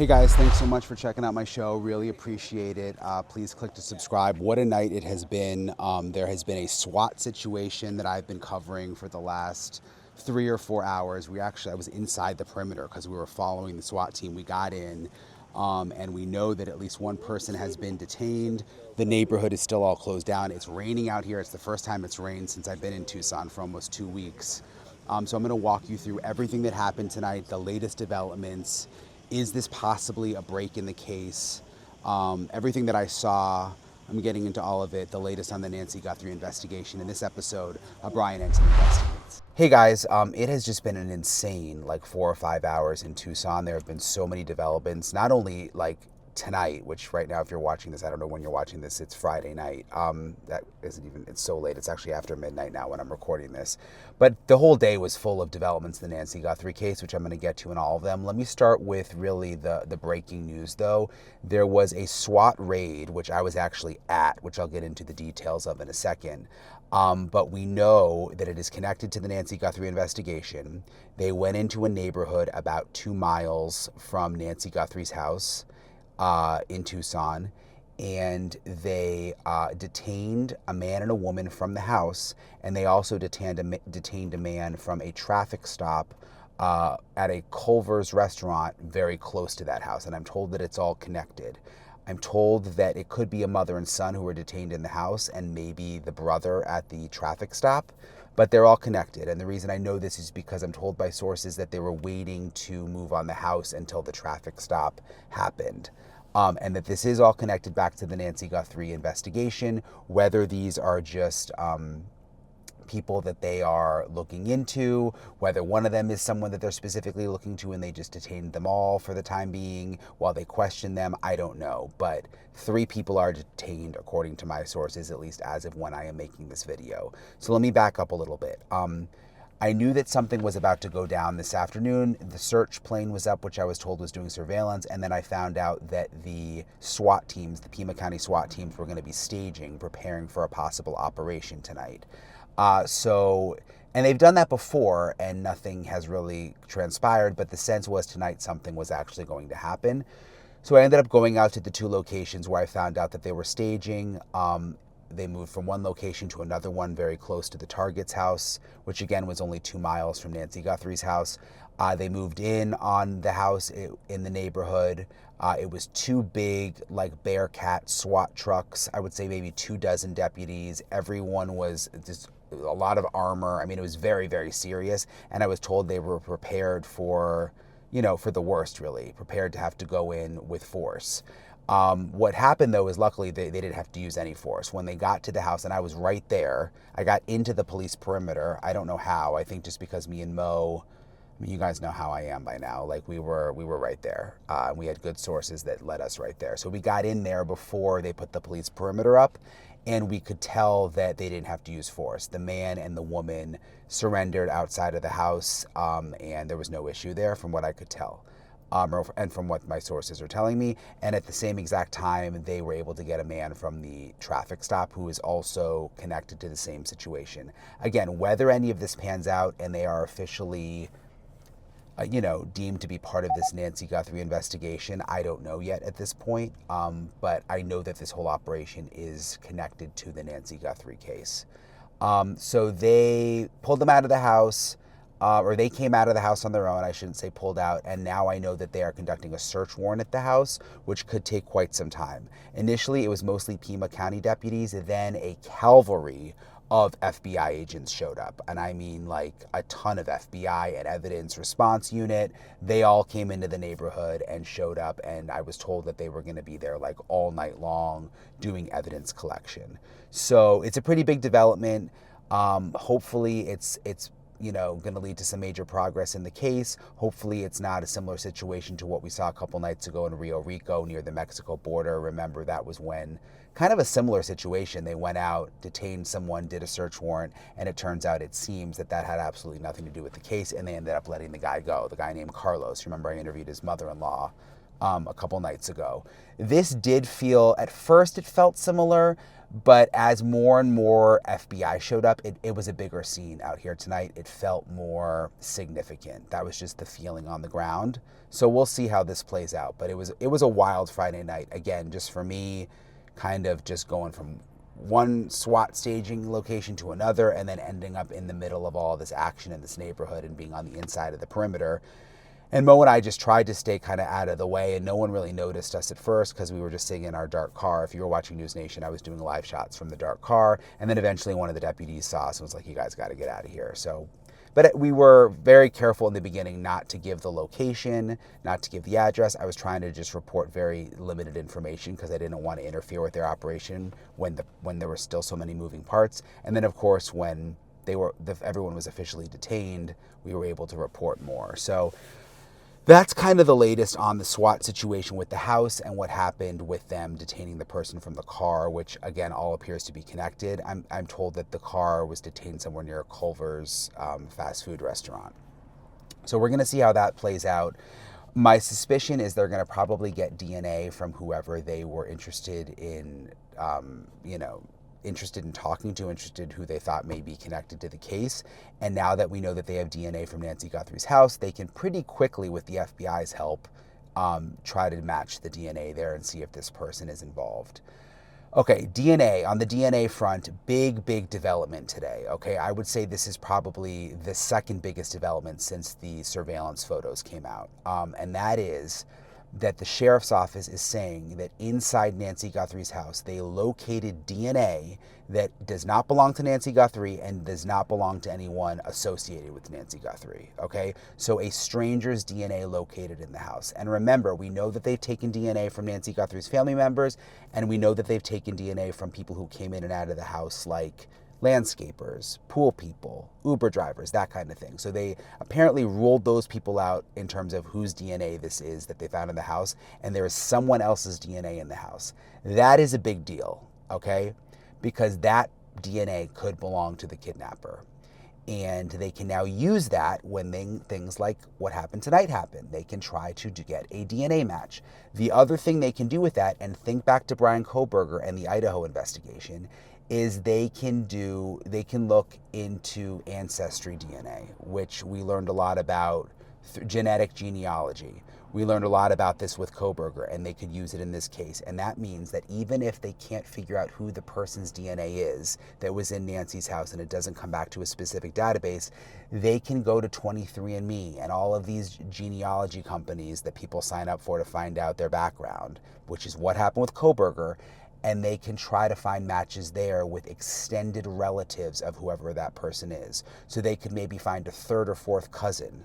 Hey guys, thanks so much for checking out my show. Really appreciate it. Please click to subscribe. What a night it has been. There has been a SWAT situation that I've been covering for the last 3 or 4 hours. I was inside the perimeter because we were following the SWAT team. We got in, and we know that at least one person has been detained. The neighborhood is still all closed down. It's raining out here. It's the first time it's rained since I've been in Tucson for almost 2 weeks. So I'm going to walk you through everything that happened tonight, the latest developments. Is this possibly a break in the case? Everything that I saw, I'm getting into all of it, the latest on the Nancy Guthrie investigation in this episode of Brian Ensign Investigates. Hey guys, it has just been an insane 4 or 5 hours in Tucson. There have been so many developments, not only tonight, which right now, if you're watching this, I don't know when you're watching this, it's Friday night. That isn't even, it's so late. It's actually after midnight now when I'm recording this. But the whole day was full of developments in the Nancy Guthrie case, which I'm going to get to in all of them. Let me start with really the breaking news, though. There was a SWAT raid, which I was actually at, which I'll get into the details of in a second. But we know that it is connected to the Nancy Guthrie investigation. They went into a neighborhood about 2 miles from Nancy Guthrie's house in Tucson, and they detained a man and a woman from the house, and they also detained a man from a traffic stop at a Culver's restaurant very close to that house. And I'm told that it's all connected. I'm told that it could be a mother and son who were detained in the house and maybe the brother at the traffic stop, but they're all connected. And the reason I know this is because I'm told by sources that they were waiting to move on the house until the traffic stop happened. And that this is all connected back to the Nancy Guthrie investigation, whether these are just people that they are looking into, whether one of them is someone that they're specifically looking to and they just detained them all for the time being while they question them, I don't know. But 3 people are detained according to my sources, at least as of when I am making this video. So let me back up a little bit. I knew that something was about to go down this afternoon. The search plane was up, which I was told was doing surveillance, and then I found out that the SWAT teams, the Pima County SWAT teams, were going to be staging, preparing for a possible operation tonight. And they've done that before, and nothing has really transpired, but the sense was tonight something was actually going to happen. So I ended up going out to the 2 locations where I found out that they were staging. They moved from one location to another one very close to the target's house, which again was only 2 miles from Nancy Guthrie's house. They moved in on the house in the neighborhood. It was 2 big, Bearcat SWAT trucks. I would say maybe 24 deputies. Everyone was just a lot of armor. I mean, it was very, very serious. And I was told they were prepared for the worst, really, prepared to have to go in with force. What happened, though, is luckily they didn't have to use any force. When they got to the house, and I was right there, I got into the police perimeter. I don't know how. I think just because me and Mo, I mean, you guys know how I am by now. We were right there. We had good sources that led us right there. So we got in there before they put the police perimeter up, and we could tell that they didn't have to use force. The man and the woman surrendered outside of the house, and there was no issue there from what I could tell. And from what my sources are telling me. And at the same exact time, they were able to get a man from the traffic stop who is also connected to the same situation. Again, whether any of this pans out and they are officially, deemed to be part of this Nancy Guthrie investigation, I don't know yet at this point. But I know that this whole operation is connected to the Nancy Guthrie case. So they pulled them out of the house. Or they came out of the house on their own, I shouldn't say pulled out, and now I know that they are conducting a search warrant at the house, which could take quite some time. Initially, it was mostly Pima County deputies, then a cavalry of FBI agents showed up. And I mean a ton of FBI and evidence response unit. They all came into the neighborhood and showed up, and I was told that they were going to be there all night long doing evidence collection. So it's a pretty big development. Hopefully it's going to lead to some major progress in the case. Hopefully it's not a similar situation to what we saw a couple nights ago in Rio Rico near the Mexico border. Remember, that was when kind of a similar situation. They went out, detained someone, did a search warrant, and it turns out, it seems, that had absolutely nothing to do with the case, and they ended up letting the guy go, the guy named Carlos. Remember, I interviewed his mother-in-law a couple nights ago. This did feel, at first it felt similar, But as more and more FBI showed up, it was a bigger scene out here tonight. It felt more significant. That was just the feeling on the ground. So we'll see how this plays out. But it was a wild Friday night. Again, just for me, kind of just going from one SWAT staging location to another and then ending up in the middle of all this action in this neighborhood and being on the inside of the perimeter. And Mo and I just tried to stay kind of out of the way, and no one really noticed us at first because we were just sitting in our dark car. If you were watching News Nation, I was doing live shots from the dark car, and then eventually one of the deputies saw us and was like, "You guys got to get out of here." So, but we were very careful in the beginning not to give the location, not to give the address. I was trying to just report very limited information because I didn't want to interfere with their operation when there were still so many moving parts. And then, of course, when everyone was officially detained, we were able to report more. So that's kind of the latest on the SWAT situation with the house and what happened with them detaining the person from the car, which again all appears to be connected. I'm told that the car was detained somewhere near Culver's fast food restaurant. So we're going to see how that plays out. My suspicion is they're going to probably get DNA from whoever they were interested in, interested in talking to, interested who they thought may be connected to the case. And now that we know that they have DNA from Nancy Guthrie's house, they can pretty quickly, with the FBI's help, try to match the DNA there and see if this person is involved. Okay, DNA. On the DNA front, big development today. Okay, I would say this is probably the second biggest development since the surveillance photos came out. And that is that the sheriff's office is saying that inside Nancy Guthrie's house, they located DNA that does not belong to Nancy Guthrie and does not belong to anyone associated with Nancy Guthrie, okay? So a stranger's DNA located in the house. And remember, we know that they've taken DNA from Nancy Guthrie's family members, and we know that they've taken DNA from people who came in and out of the house, like landscapers, pool people, Uber drivers, that kind of thing. So they apparently ruled those people out in terms of whose DNA this is that they found in the house, and there is someone else's DNA in the house. That is a big deal, okay? Because that DNA could belong to the kidnapper. And they can now use that when things like what happened tonight happen. They can try to get a DNA match. The other thing they can do with that, and think back to Brian Kohberger and the Idaho investigation, is they can look into ancestry DNA, which we learned a lot about genetic genealogy. We learned a lot about this with Kohberger, and they could use it in this case. And that means that even if they can't figure out who the person's DNA is that was in Nancy's house and it doesn't come back to a specific database, they can go to 23andMe and all of these genealogy companies that people sign up for to find out their background, which is what happened with Kohberger, and they can try to find matches there with extended relatives of whoever that person is. So they could maybe find a third or fourth cousin,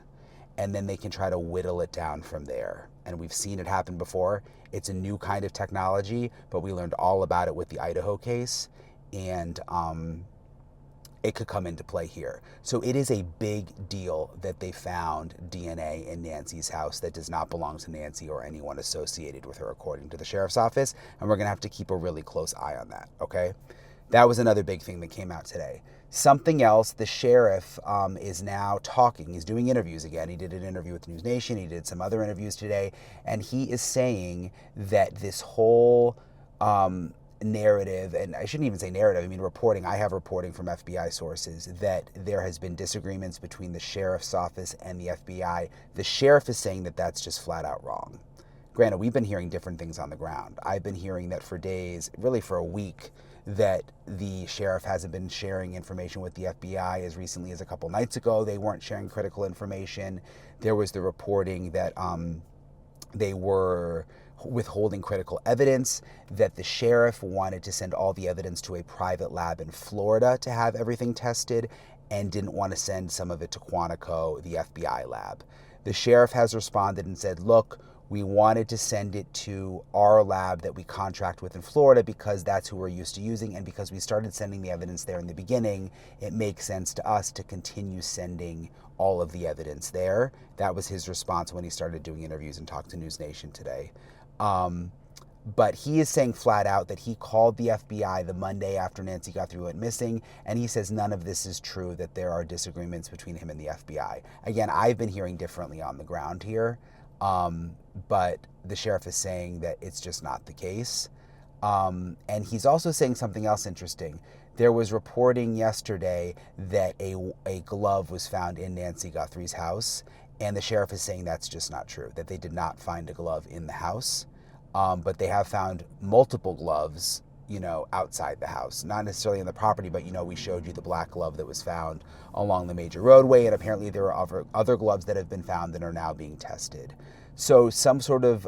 and then they can try to whittle it down from there. And we've seen it happen before. It's a new kind of technology, but we learned all about it with the Idaho case, and it could come into play here. So it is a big deal that they found DNA in Nancy's house that does not belong to Nancy or anyone associated with her, according to the sheriff's office. And we're going to have to keep a really close eye on that, okay? That was another big thing that came out today. Something else, the sheriff is now talking. He's doing interviews again. He did an interview with News Nation. He did some other interviews today. And he is saying that this whole narrative, and I shouldn't even say narrative, I mean reporting, I have reporting from FBI sources that there has been disagreements between the sheriff's office and the FBI. The sheriff is saying that that's just flat out wrong. Granted, we've been hearing different things on the ground. I've been hearing that for days, really for a week, that the sheriff hasn't been sharing information with the FBI. As recently as a couple nights ago, they weren't sharing critical information. There was the reporting that they were withholding critical evidence, that the sheriff wanted to send all the evidence to a private lab in Florida to have everything tested and didn't want to send some of it to Quantico, the FBI lab. The sheriff has responded and said, look, we wanted to send it to our lab that we contract with in Florida because that's who we're used to using, and because we started sending the evidence there in the beginning, it makes sense to us to continue sending all of the evidence there. That was his response when he started doing interviews and talked to News Nation today. But he is saying flat out that he called the FBI the Monday after Nancy Guthrie went missing, and he says none of this is true, that there are disagreements between him and the FBI. Again, I've been hearing differently on the ground here, but the sheriff is saying that it's just not the case. And he's also saying something else interesting. There was reporting yesterday that a glove was found in Nancy Guthrie's house, and the sheriff is saying that's just not true, that they did not find a glove in the house, but they have found multiple gloves, outside the house, not necessarily in the property, but we showed you the black glove that was found along the major roadway, and apparently there are other gloves that have been found that are now being tested. So some sort of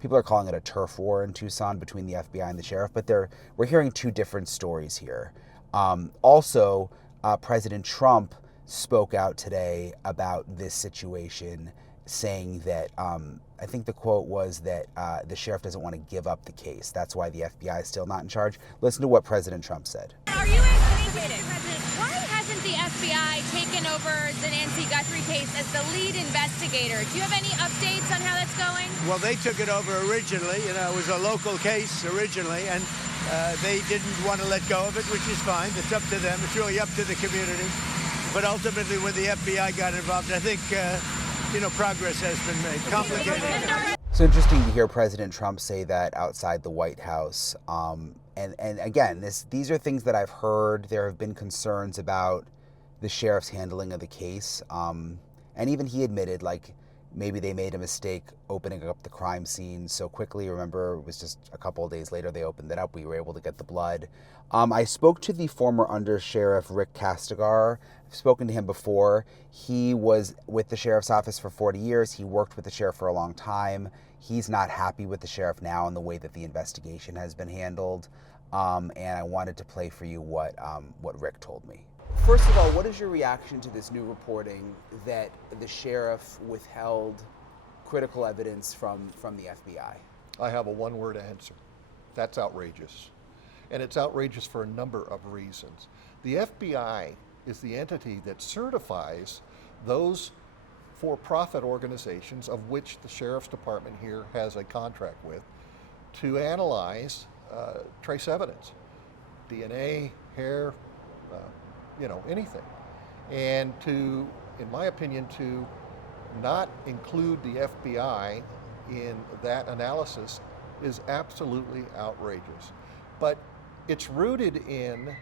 people are calling it a turf war in Tucson between the FBI and the sheriff, but we're hearing two different stories here. Also, President Trump spoke out today about this situation, saying that I think the quote was that the sheriff doesn't want to give up the case. That's why the FBI is still not in charge. Listen to what President Trump said. Are you President, why hasn't the FBI taken over the Nancy Guthrie case as the lead investigator? Do you have any updates on how that's going? Well, they took it over originally. It was a local case originally, and they didn't want to let go of it, which is fine. It's up to them. It's really up to the community. But ultimately, when the FBI got involved, I think, progress has been made. Complicated. It's interesting to hear President Trump say that outside the White House. And again, these are things that I've heard. There have been concerns about the sheriff's handling of the case. And even he admitted, maybe they made a mistake opening up the crime scene so quickly. Remember, it was just a couple of days later they opened it up. We were able to get the blood. I spoke to the former undersheriff Rick Castigar. I've spoken to him before. He was with the sheriff's office for 40 years. He worked with the sheriff for a long time. He's not happy with the sheriff now and the way that the investigation has been handled. And I wanted to play for you what Rick told me. First of all, what is your reaction to this new reporting that the sheriff withheld critical evidence from the FBI? I have a one-word answer. That's outrageous. And it's outrageous for a number of reasons. The FBI is the entity that certifies those for-profit organizations, of which the Sheriff's Department here has a contract with, to analyze trace evidence, DNA, hair, anything. And in my opinion, to not include the FBI in that analysis is absolutely outrageous. But it's rooted in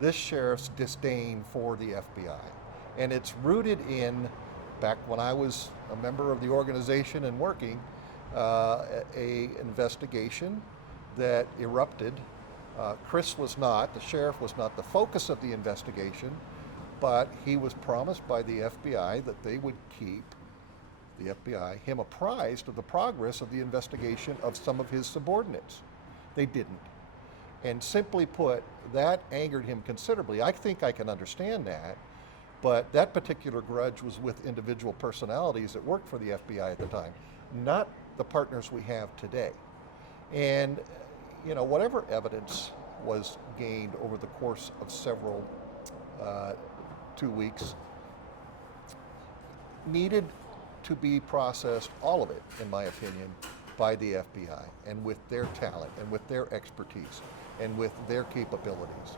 this sheriff's disdain for the FBI. And it's rooted in, back when I was a member of the organization and working, a investigation that erupted. The sheriff was not the focus of the investigation, but he was promised by the FBI that they would keep him apprised of the progress of the investigation of some of his subordinates. They didn't. And simply put, that angered him considerably. I think I can understand that, but that particular grudge was with individual personalities that worked for the FBI at the time, not the partners we have today. And whatever evidence was gained over the course of several 2 weeks needed to be processed, all of it, in my opinion, by the FBI, and with their talent and with their expertise and with their capabilities.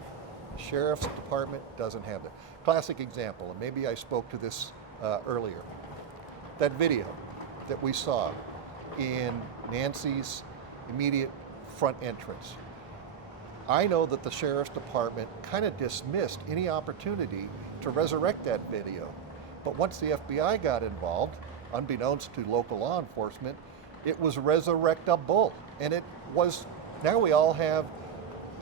The Sheriff's Department doesn't have that. Classic example, and maybe I spoke to this earlier, that video that we saw in Nancy's immediate front entrance. I know that the Sheriff's Department kind of dismissed any opportunity to resurrect that video. But once the FBI got involved, unbeknownst to local law enforcement, it was resurrectable. And it was, now we all have,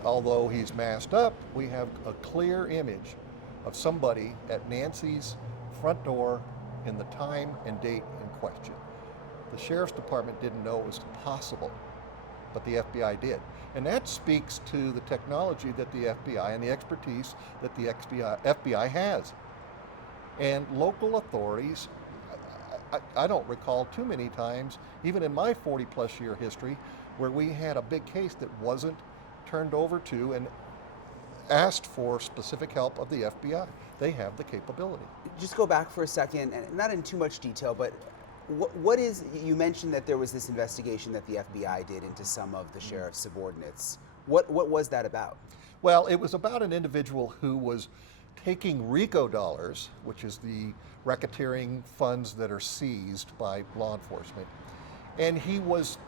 although he's masked up, we have a clear image of somebody at Nancy's front door in the time and date in question. The Sheriff's Department didn't know it was possible, but the FBI did. And that speaks to the technology that the FBI and the expertise that the FBI has. And local authorities, I don't recall too many times, even in my 40-plus year history, where we had a big case that wasn't turned over to and asked for specific help of the FBI. They have the capability. Just go back for a second, and not in too much detail, but what is, you mentioned that there was this investigation that the FBI did into some of the sheriff's subordinates. What was that about? Well, it was about an individual who was taking RICO dollars, which is the racketeering funds that are seized by law enforcement, and he was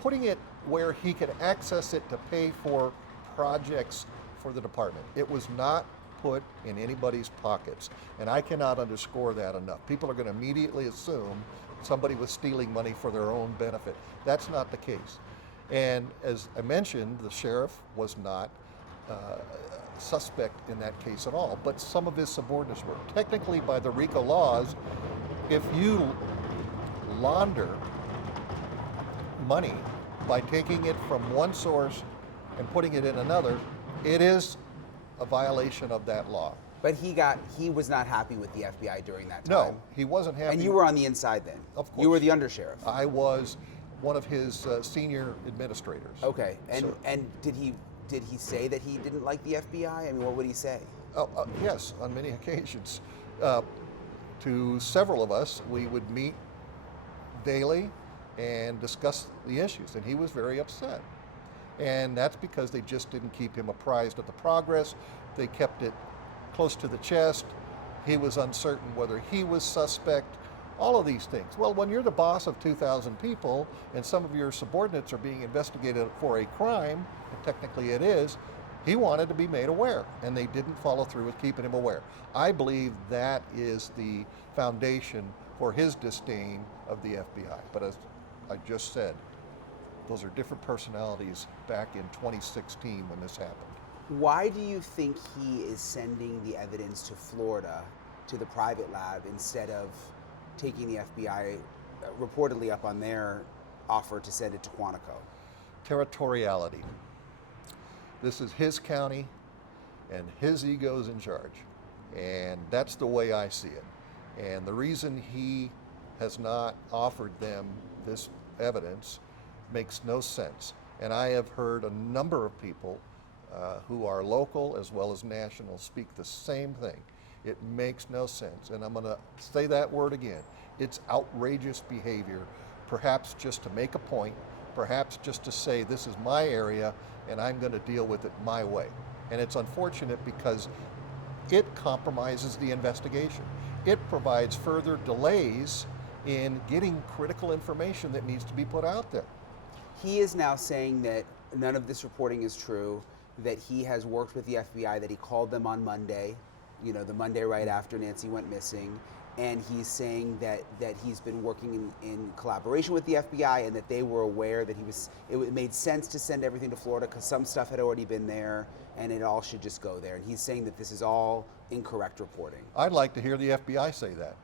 putting it where he could access it to pay for projects for the department. It was not put in anybody's pockets, and I cannot underscore that enough. People are going to immediately assume somebody was stealing money for their own benefit. That's not the case. And as I mentioned, the sheriff was not suspect in that case at all, but some of his subordinates were. Technically, by the RICO laws, if you launder money by taking it from one source and putting it in another, it is a violation of that law. But he was not happy with the FBI during that time. No, he wasn't happy. And you were on the inside then? Of course. You were the undersheriff? I was one of his senior administrators. Okay, and did he say that he didn't like the FBI? I mean, what would he say? Yes, on many occasions. To several of us, we would meet daily and discuss the issues, and he was very upset. And that's because they just didn't keep him apprised of the progress. They kept it close to the chest. He was uncertain whether he was suspect, all of these things. Well, when you're the boss of 2,000 people and some of your subordinates are being investigated for a crime, and technically it is, he wanted to be made aware, and they didn't follow through with keeping him aware. I believe that is the foundation for his disdain of the FBI. But as I just said, those are different personalities back in 2016 when this happened. Why do you think he is sending the evidence to Florida, to the private lab, instead of taking the FBI reportedly up on their offer to send it to Quantico? Territoriality. This is his county, and his ego's in charge. And that's the way I see it. And the reason he has not offered them this evidence makes no sense. And I have heard a number of people who are local as well as national speak the same thing. It makes no sense. And I'm going to say that word again. It's outrageous behavior, perhaps just to make a point, perhaps just to say this is my area and I'm going to deal with it my way. And it's unfortunate because it compromises the investigation. It provides further delays in getting critical information that needs to be put out there. He is now saying that none of this reporting is true, that he has worked with the FBI, that he called them on Monday, the Monday right after Nancy went missing, and he's saying that he's been working in collaboration with the FBI and that they were aware that it made sense to send everything to Florida because some stuff had already been there and it all should just go there. And he's saying that this is all incorrect reporting. I'd like to hear the FBI say that,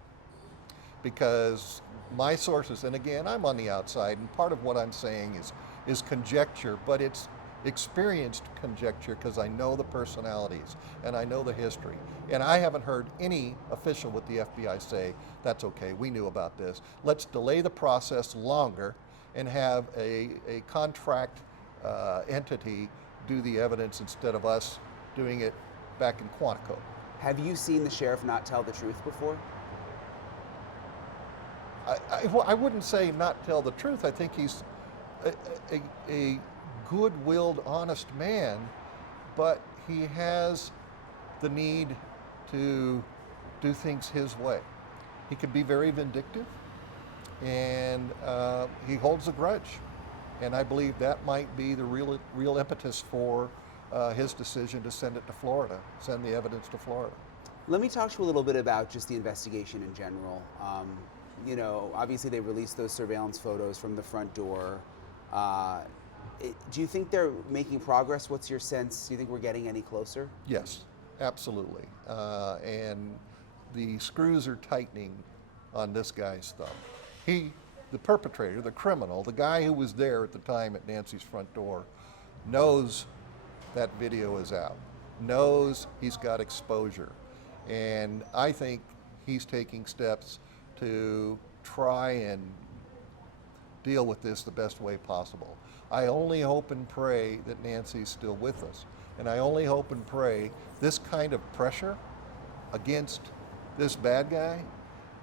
because my sources, and again, I'm on the outside, and part of what I'm saying is conjecture, but it's experienced conjecture because I know the personalities and I know the history. And I haven't heard any official with the FBI say, that's okay, we knew about this. Let's delay the process longer and have a contract entity do the evidence instead of us doing it back in Quantico. Have you seen the sheriff not tell the truth before? I wouldn't say not tell the truth. I think he's a good-willed, honest man, but he has the need to do things his way. He can be very vindictive, and he holds a grudge. And I believe that might be the real impetus for his decision to send it to Florida, send the evidence to Florida. Let me talk to you a little bit about just the investigation in general. Obviously they released those surveillance photos from the front door. Do you think they're making progress? What's your sense? Do you think we're getting any closer? Yes, absolutely. And the screws are tightening on this guy's thumb. The perpetrator, the criminal, the guy who was there at the time at Nancy's front door, knows that video is out, knows he's got exposure. And I think he's taking steps to try and deal with this the best way possible. I only hope and pray that Nancy's still with us. And I only hope and pray this kind of pressure against this bad guy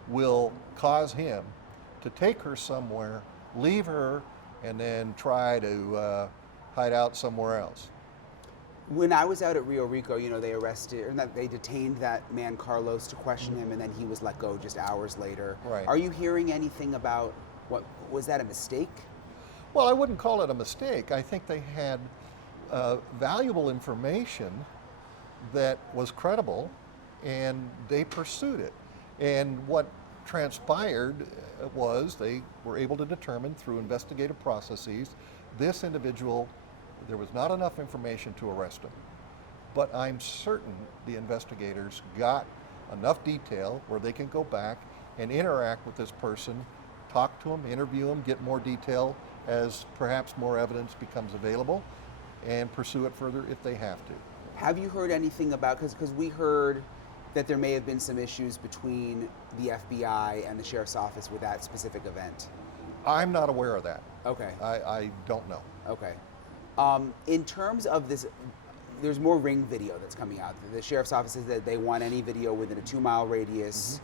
will cause him to take her somewhere, leave her, and then try to hide out somewhere else. When I was out at Rio Rico, they detained that man Carlos to question him, and then he was let go just hours later. Right. Are you hearing anything about was that a mistake? Well, I wouldn't call it a mistake. I think they had valuable information that was credible, and they pursued it. And what transpired was they were able to determine through investigative processes this individual, there was not enough information to arrest him. But I'm certain the investigators got enough detail where they can go back and interact with this person, talk to him, interview him, get more detail as perhaps more evidence becomes available, and pursue it further if they have to. Have you heard anything about, because we heard that there may have been some issues between the FBI and the Sheriff's Office with that specific event? I'm not aware of that. Okay. I don't know. Okay. In terms of this, there's more Ring video that's coming out. The Sheriff's Office says that they want any video within a 2-mile radius,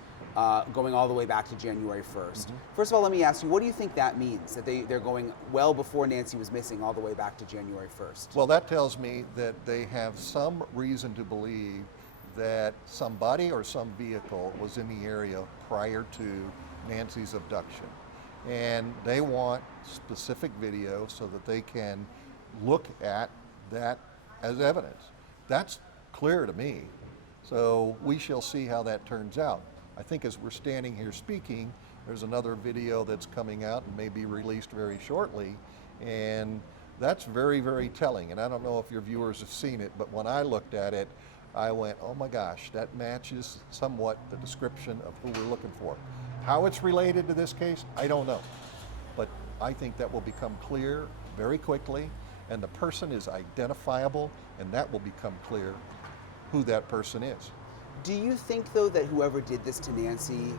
going all the way back to January 1st. First of all, let me ask you, what do you think that means? That they're going well before Nancy was missing all the way back to January 1st? Well, that tells me that they have some reason to believe that somebody or some vehicle was in the area prior to Nancy's abduction. And they want specific video so that they can look at that as evidence. That's clear to me. So we shall see how that turns out. I think as we're standing here speaking, there's another video that's coming out and may be released very shortly. And that's very, very telling. And I don't know if your viewers have seen it, but when I looked at it, I went, oh my gosh, that matches somewhat the description of who we're looking for. How it's related to this case, I don't know. But I think that will become clear very quickly, and the person is identifiable, and that will become clear who that person is. Do you think, though, that whoever did this to Nancy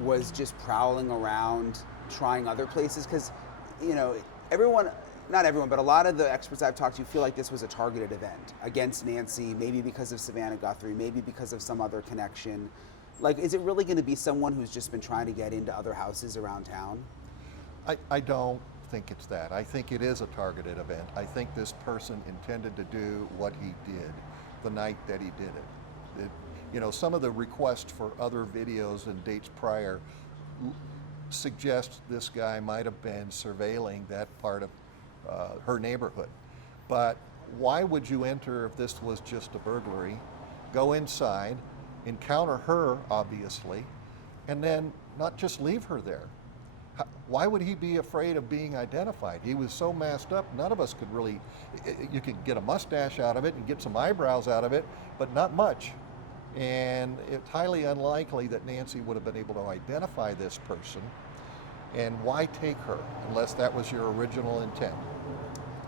was just prowling around trying other places? Because, you know, everyone, not everyone, but a lot of the experts I've talked to feel like this was a targeted event against Nancy, maybe because of Savannah Guthrie, maybe because of some other connection. Like, is it really going to be someone who's just been trying to get into other houses around town? I don't think it's that. I think it is a targeted event. I think this person intended to do what he did the night that he did it. You know, some of the requests for other videos and dates prior suggest this guy might have been surveilling that part of her neighborhood. But why would you enter if this was just a burglary, go inside, encounter her, obviously, and then not just leave her there? Why would he be afraid of being identified? He was so masked up, none of us could really, you could get a mustache out of it and get some eyebrows out of it, but not much. And it's highly unlikely that Nancy would have been able to identify this person. And why take her unless that was your original intent?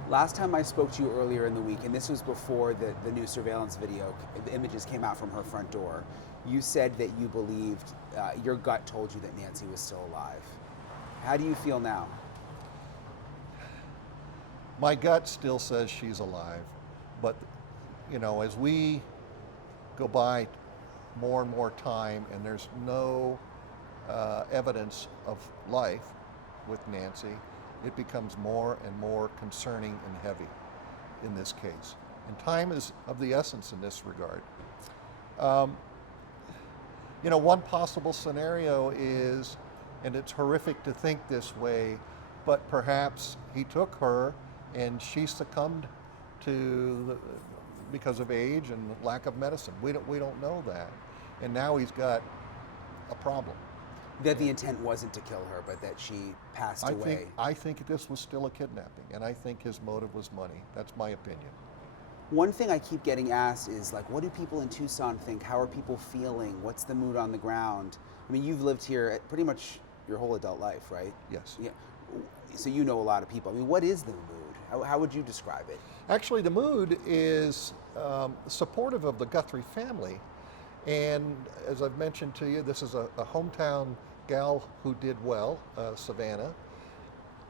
Last time I spoke to you earlier in the week, and this was before the new surveillance video, the images came out from her front door, you said that you believed, your gut told you that Nancy was still alive. How do you feel now? My gut still says she's alive, but you know, as we go by more and more time and there's no evidence of life with Nancy, it becomes more and more concerning and heavy in this case. And time is of the essence in this regard. You know, one possible scenario is, and it's horrific to think this way, but perhaps he took her and she succumbed to because of age and lack of medicine. We don't know that. And now he's got a problem. That the intent wasn't to kill her, but that she passed away. I think this was still a kidnapping, and I think his motive was money. That's my opinion. One thing I keep getting asked is, like, what do people in Tucson think? How are people feeling? What's the mood on the ground? I mean, you've lived here pretty much your whole adult life, right? Yes. Yeah. So you know a lot of people. I mean, what is the mood? How would you describe it? Actually, the mood is supportive of the Guthrie family. And as I've mentioned to you, this is a hometown gal who did well, Savannah.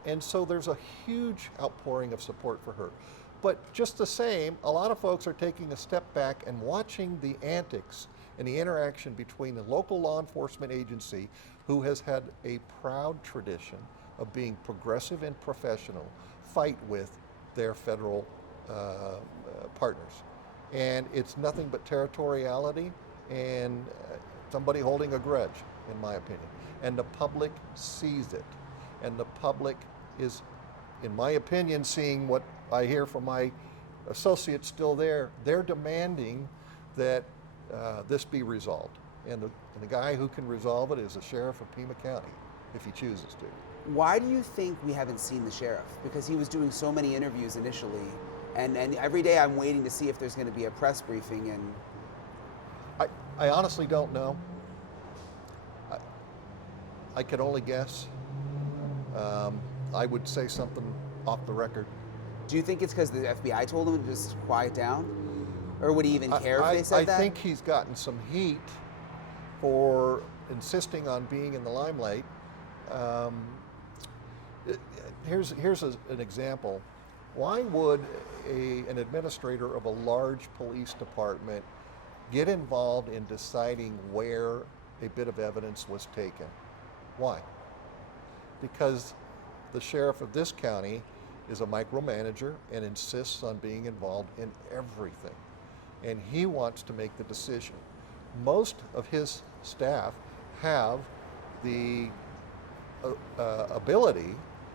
And so there's a huge outpouring of support for her. But just the same, a lot of folks are taking a step back and watching the antics and the interaction between the local law enforcement agency, who has had a proud tradition of being progressive and professional, fight with their federal partners. And it's nothing but territoriality and somebody holding a grudge, in my opinion. And the public sees it. And the public is in my opinion, seeing what I hear from my associates still there, they're demanding that this be resolved. And the guy who can resolve it is the sheriff of Pima County, if he chooses to. Why do you think we haven't seen the sheriff? Because he was doing so many interviews initially, and every day I'm waiting to see if there's going to be a press briefing. And I honestly don't know. I could only guess. I would say something off the record. Do you think it's because the FBI told him to just quiet down? Or would he even care if they said that? I think he's gotten some heat for insisting on being in the limelight. Here's an example. Why would an administrator of a large police department get involved in deciding where a bit of evidence was taken? Why? Because the sheriff of this county is a micromanager and insists on being involved in everything. And he wants to make the decision. Most of his staff have the ability,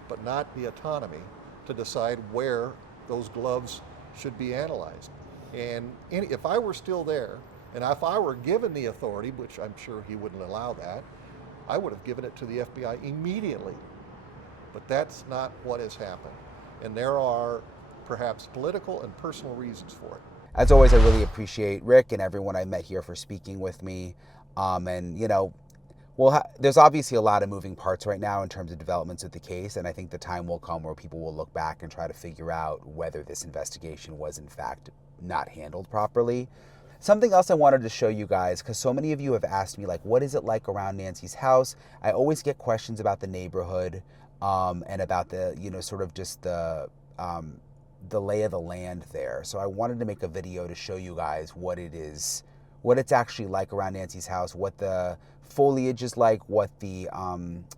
but not the autonomy, to decide where those gloves should be analyzed. And if I were still there, and if I were given the authority, which I'm sure he wouldn't allow that, I would have given it to the FBI immediately. But that's not what has happened. And there are perhaps political and personal reasons for it. As always, I really appreciate Rick and everyone I met here for speaking with me. And, you know, there's obviously a lot of moving parts right now in terms of developments of the case, and I think the time will come where people will look back and try to figure out whether this investigation was, in fact, not handled properly. Something else I wanted to show you guys, because so many of you have asked me, like, what is it like around Nancy's house? I always get questions about the neighborhood and about the, you know, sort of just the lay of the land there. So I wanted to make a video to show you guys what it is, what it's actually like around Nancy's house, what the foliage is like, what the,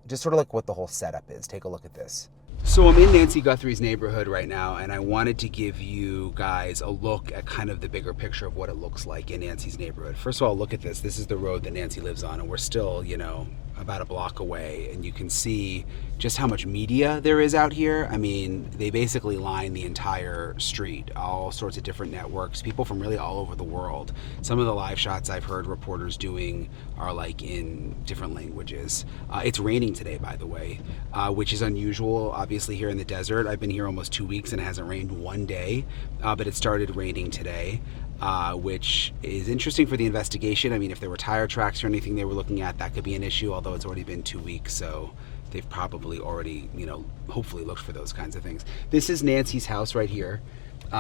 just sort of like what the whole setup is. Take a look at this. So I'm in Nancy Guthrie's neighborhood right now, and I wanted to give you guys a look at kind of the bigger picture of what it looks like in Nancy's neighborhood. First of all, look at this. This is the road that Nancy lives on, and we're still, you know, about a block away, and you can see just how much media there is out here. I mean, they basically line the entire street, all sorts of different networks, people from really all over the world. Some of the live shots I've heard reporters doing are like in different languages. It's raining today, by the way, which is unusual, obviously, here in the desert. I've been here almost 2 weeks and it hasn't rained one day, but it started raining today. Which is interesting for the investigation. I mean, if there were tire tracks or anything they were looking at, that could be an issue, although it's already been 2 weeks, so they've probably already, you know, hopefully looked for those kinds of things. This is Nancy's house right here.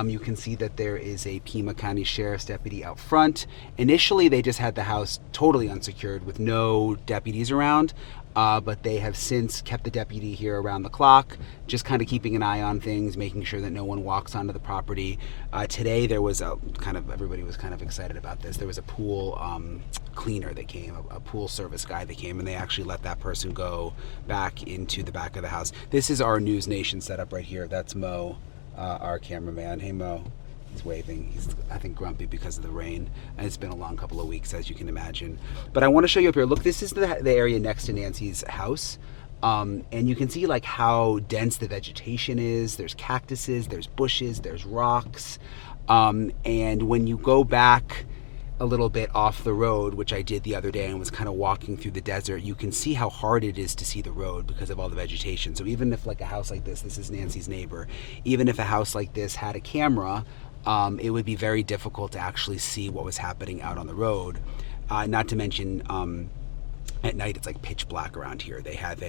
You can see that there is a Pima County Sheriff's deputy out front. Initially, they just had the house totally unsecured with no deputies around. But they have since kept the deputy here around the clock, just kind of keeping an eye on things, making sure that no one walks onto the property. Today there was everybody was kind of excited about this. There was a pool cleaner that came, a pool service guy that came, and they actually let that person go back into the back of the house. This is our News Nation setup right here. That's Mo, our cameraman. Hey, Mo. He's waving. He's, I think, grumpy because of the rain. And it's been a long couple of weeks, as you can imagine. But I want to show you up here. Look, this is the area next to Nancy's house. And you can see like how dense the vegetation is. There's cactuses, there's bushes, there's rocks. And when you go back a little bit off the road, which I did the other day and was kind of walking through the desert, you can see how hard it is to see the road because of all the vegetation. So even if like a house like this is Nancy's neighbor, even if a house like this had a camera, it would be very difficult to actually see what was happening out on the road. Not to mention, at night it's like pitch black around here. They have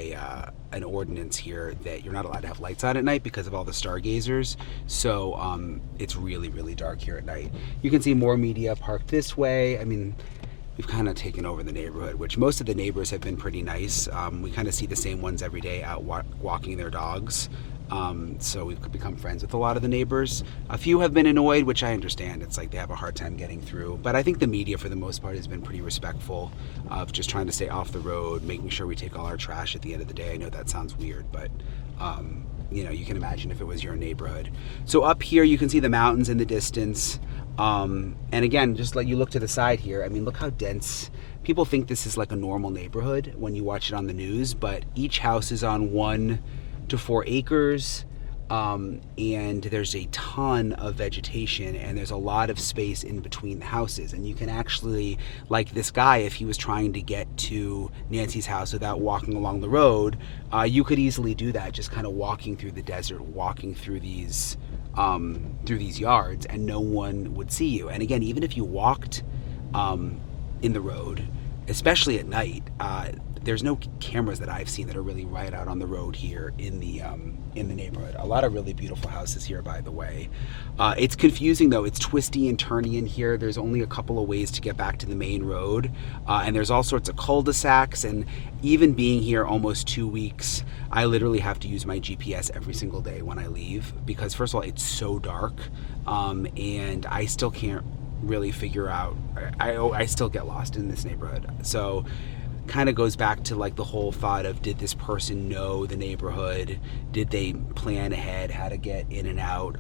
an ordinance here that you're not allowed to have lights on at night because of all the stargazers. So it's really, really dark here at night. You can see more media parked this way. I mean, we've kind of taken over the neighborhood, which most of the neighbors have been pretty nice. We kind of see the same ones every day out walking their dogs. So we've become friends with a lot of the neighbors. A few have been annoyed, which I understand. It's like they have a hard time getting through. But I think the media, for the most part, has been pretty respectful of just trying to stay off the road, making sure we take all our trash at the end of the day. I know that sounds weird, but you know, you can imagine if it was your neighborhood. So up here, you can see the mountains in the distance. And again, just like you look to the side here, I mean, look how dense. People think this is like a normal neighborhood when you watch it on the news, but each house is on 1 to 4 acres. and there's a ton of vegetation, and there's a lot of space in between the houses, and you can actually, like this guy, if he was trying to get to Nancy's house without walking along the road, you could easily do that, just kind of walking through the desert, walking through these yards, and no one would see you. And again, even if you walked in the road, especially at night, there's no cameras that I've seen that are really right out on the road here in the neighborhood. A lot of really beautiful houses here, by the way. It's confusing though. It's twisty and turny in here. There's only a couple of ways to get back to the main road, and there's all sorts of cul-de-sacs. And even being here almost 2 weeks, I literally have to use my GPS every single day when I leave, because first of all, it's so dark, and I still can't really figure out. I still get lost in this neighborhood. So kind of goes back to like the whole thought of, did this person know the neighborhood? Did they plan ahead how to get in and out?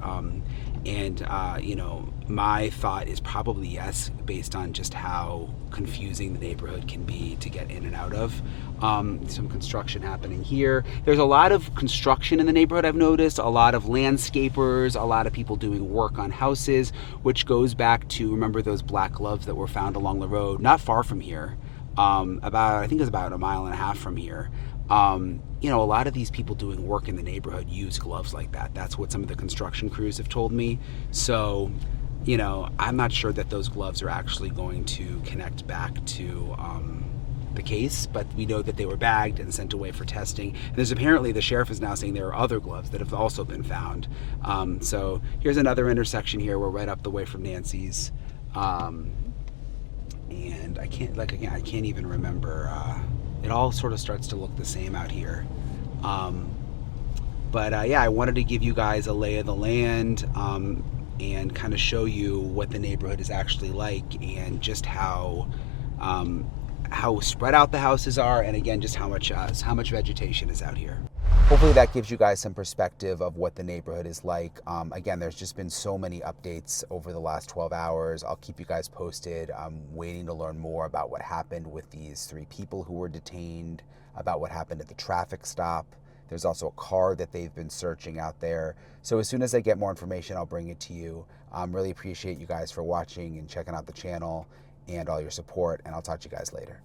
You know, my thought is probably yes, based on just how confusing the neighborhood can be to get in and out of. Some construction happening here. There's a lot of construction in the neighborhood, I've noticed, a lot of landscapers, a lot of people doing work on houses, which goes back to, remember those black gloves that were found along the road, not far from here. I think it's about 1.5 miles from here. You know, a lot of these people doing work in the neighborhood use gloves like that. That's what some of the construction crews have told me. So, you know, I'm not sure that those gloves are actually going to connect back to the case, but we know that they were bagged and sent away for testing. And there's apparently, the sheriff is now saying there are other gloves that have also been found. So here's another intersection here. We're right up the way from Nancy's. And I can't, like, again, I can't even remember. It all sort of starts to look the same out here. Yeah, I wanted to give you guys a lay of the land, and kind of show you what the neighborhood is actually like, and just how spread out the houses are, and again, just how much vegetation is out here. Hopefully that gives you guys some perspective of what the neighborhood is like. Again, there's just been so many updates over the last 12 hours. I'll keep you guys posted. I'm waiting to learn more about what happened with these 3 people who were detained, about what happened at the traffic stop. There's also a car that they've been searching out there. So as soon as I get more information, I'll bring it to you. Really appreciate you guys for watching and checking out the channel and all your support, and I'll talk to you guys later.